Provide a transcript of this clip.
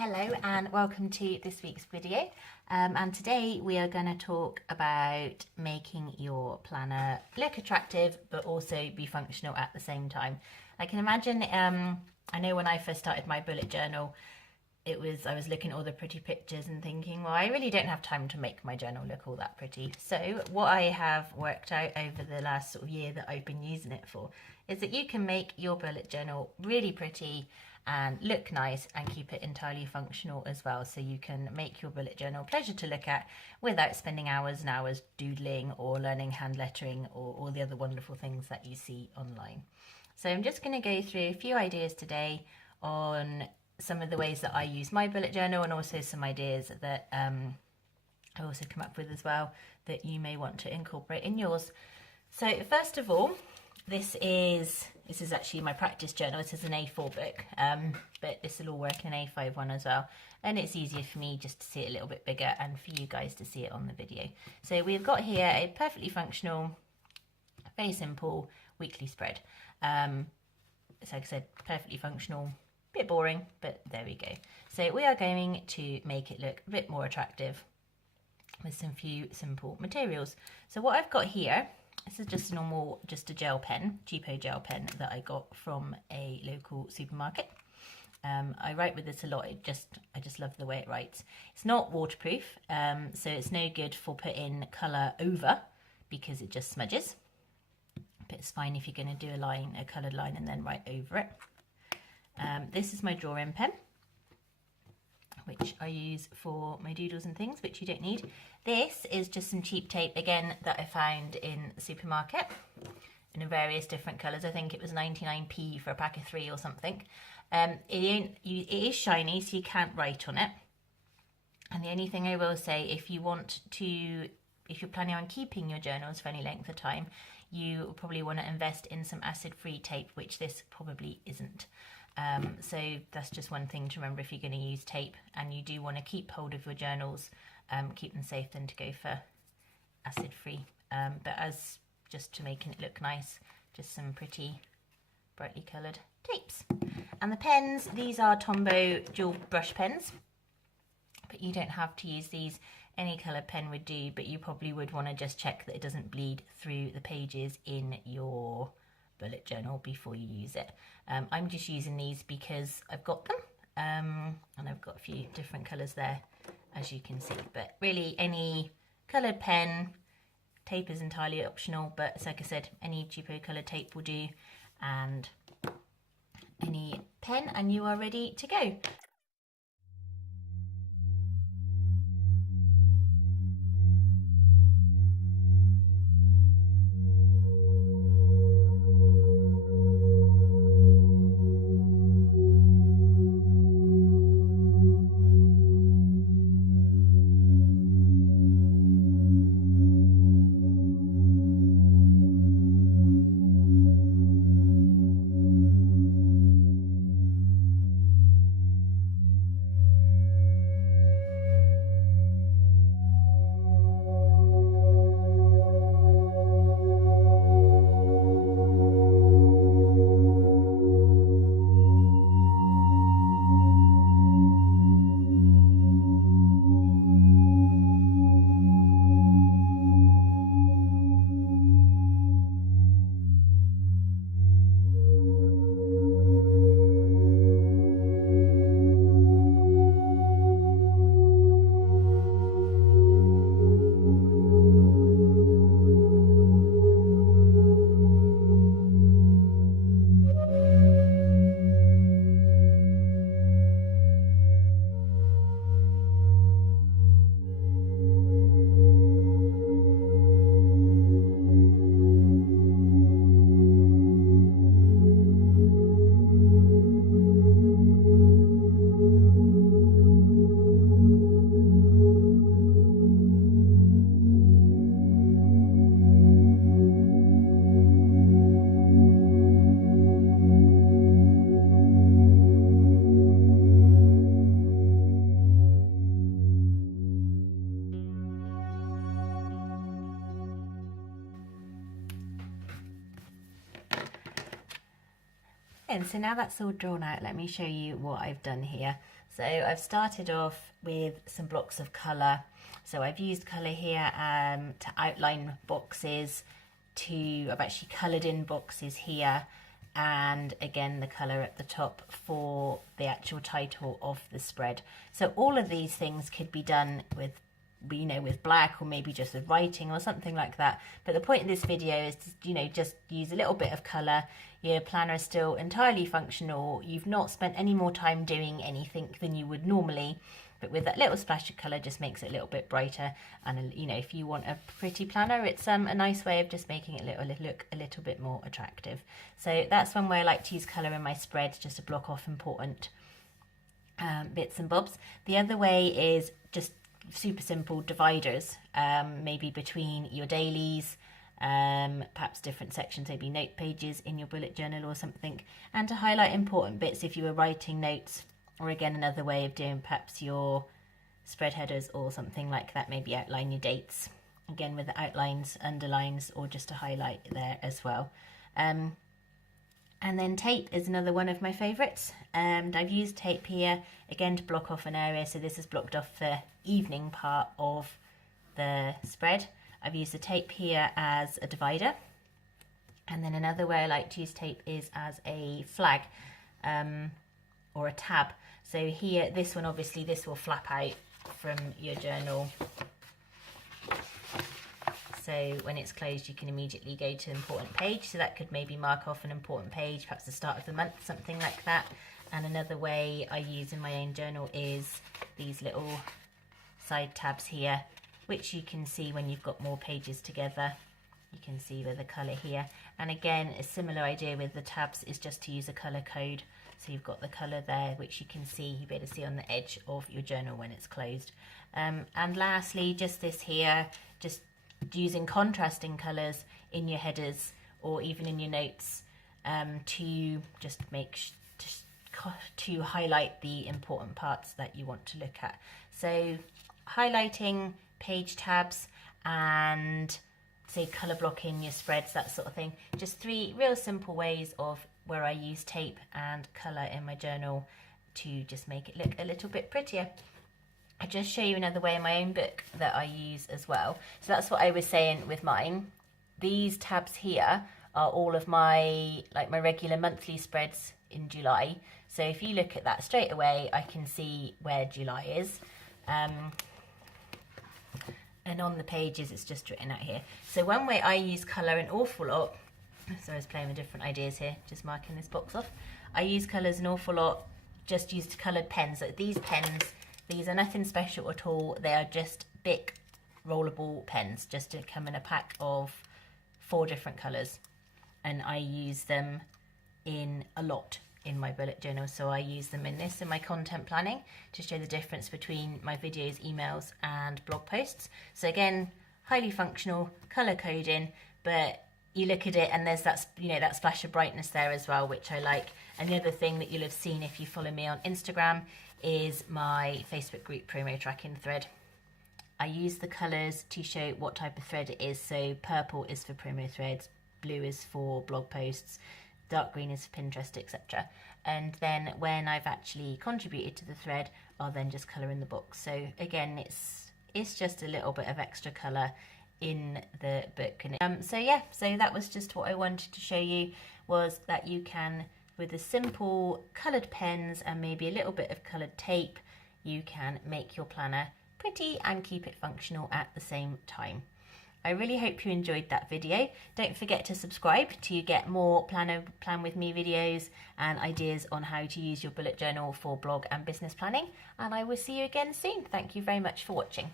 Hello and welcome to this week's video, and today we are going to talk about making your planner look attractive but also be functional at the same time. I can imagine, I know when I first started my bullet journal, I was looking at all the pretty pictures and thinking, well, I really don't have time to make my journal look all that pretty. So what I have worked out over the last sort of year that I've been using it for is that you can make your bullet journal really pretty and look nice and keep it entirely functional as well. So you can make your bullet journal a pleasure to look at without spending hours and hours doodling or learning hand lettering or all the other wonderful things that you see online. So I'm just going to go through a few ideas today on some of the ways that I use my bullet journal, and also some ideas that I also come up with as well that you may want to incorporate in yours. So first of all, this is actually my practice journal. This is an A4 book, but this will all work in an A5 one as well. And it's easier for me just to see it a little bit bigger and for you guys to see it on the video. So we've got here a perfectly functional, very simple weekly spread. So like I said, perfectly functional, a bit boring, but there we go. So we are going to make it look a bit more attractive with some few simple materials. So what I've got here, this is just a gel pen, cheapo gel pen that I got from a local supermarket. I write with this a lot. I just love the way it writes. It's not waterproof, so it's no good for putting colour over because it just smudges. But it's fine if you're going to do a coloured line and then write over it. This is my drawing pen, which I use for my doodles and things, which you don't need. This is just some cheap tape, again, that I found in the supermarket in various different colours. I think it was 99p for a pack of 3 or something. It is shiny, so you can't write on it. And the only thing I will say, if you're planning on keeping your journals for any length of time, you probably want to invest in some acid-free tape, which this probably isn't. So that's just one thing to remember if you're going to use tape and you do want to keep hold of your journals, keep them safe, then to go for acid-free. But as just to making it look nice, just some pretty brightly coloured tapes. And the pens, these are Tombow dual brush pens, but you don't have to use these. Any coloured pen would do, but you probably would want to just check that it doesn't bleed through the pages in your bullet journal before you use it. I'm just using these because I've got them, and I've got a few different colours there, as you can see. But really, any coloured pen, tape is entirely optional, but like I said, any cheapo coloured tape will do, and any pen, and you are ready to go. And so now that's all drawn out, let me show you what I've done here. So I've started off with some blocks of colour. So I've used colour here to outline boxes, I've actually coloured in boxes here, and again the colour at the top for the actual title of the spread. So all of these things could be done with, you know, with black, or maybe just with writing or something like that. But the point of this video is to, you know, just use a little bit of colour. Your planner is still entirely functional. You've not spent any more time doing anything than you would normally, but with that little splash of colour just makes it a little bit brighter. And, you know, if you want a pretty planner, it's a nice way of just making it look a little bit more attractive. So that's one way I like to use colour in my spreads, just to block off important bits and bobs. The other way is just super simple dividers, maybe between your dailies, perhaps different sections, maybe note pages in your bullet journal or something, and to highlight important bits if you were writing notes, or again another way of doing perhaps your spread headers or something like that, maybe outline your dates again with the outlines, underlines, or just to highlight there as well. And then tape is another one of my favourites, and I've used tape here again to block off an area. So this is blocked off the evening part of the spread. I've used the tape here as a divider, and then another way I like to use tape is as a flag or a tab. So here, this one, obviously this will flap out from your journal, so when it's closed you can immediately go to important page. So that could maybe mark off an important page, perhaps the start of the month, something like that. And another way I use in my own journal is these little side tabs here, which you can see when you've got more pages together. You can see with the colour here. And again, a similar idea with the tabs is just to use a colour code. So you've got the colour there, which you can see, you'll be able to see on the edge of your journal when it's closed. And lastly, just this here, just using contrasting colours in your headers or even in your notes to just to highlight the important parts that you want to look at. So highlighting page tabs and say colour blocking your spreads, that sort of thing. Just three real simple ways of where I use tape and colour in my journal to just make it look a little bit prettier. I'll just show you another way in my own book that I use as well. So that's what I was saying with mine. These tabs here are all of my my regular monthly spreads in July. So if you look at that straight away, I can see where July is. And on the pages, it's just written out here. So one way I use colour an awful lot, so I was playing with different ideas here, just marking this box off. I use colours an awful lot, just used coloured pens. Like these pens, these are nothing special at all. They are just Bic rollable pens, just to come in a pack of 4 different colours. And I use them in a lot in my bullet journal. So I use them in my content planning to show the difference between my videos, emails and blog posts. So again, highly functional, colour coding, but you look at it and there's that, that splash of brightness there as well, which I like. And the other thing that you'll have seen if you follow me on Instagram is my Facebook group promo tracking thread. I use the colours to show what type of thread it is. So purple is for promo threads, blue is for blog posts, dark green is for Pinterest, etc. And then when I've actually contributed to the thread, I'll then just colour in the box. So again, it's just a little bit of extra colour in the book. And so that was just what I wanted to show you, was that you can, with the simple coloured pens and maybe a little bit of coloured tape, you can make your planner pretty and keep it functional at the same time. I really hope you enjoyed that video. Don't forget to subscribe to get more Plan With Me videos and ideas on how to use your bullet journal for blog and business planning. And I will see you again soon. Thank you very much for watching.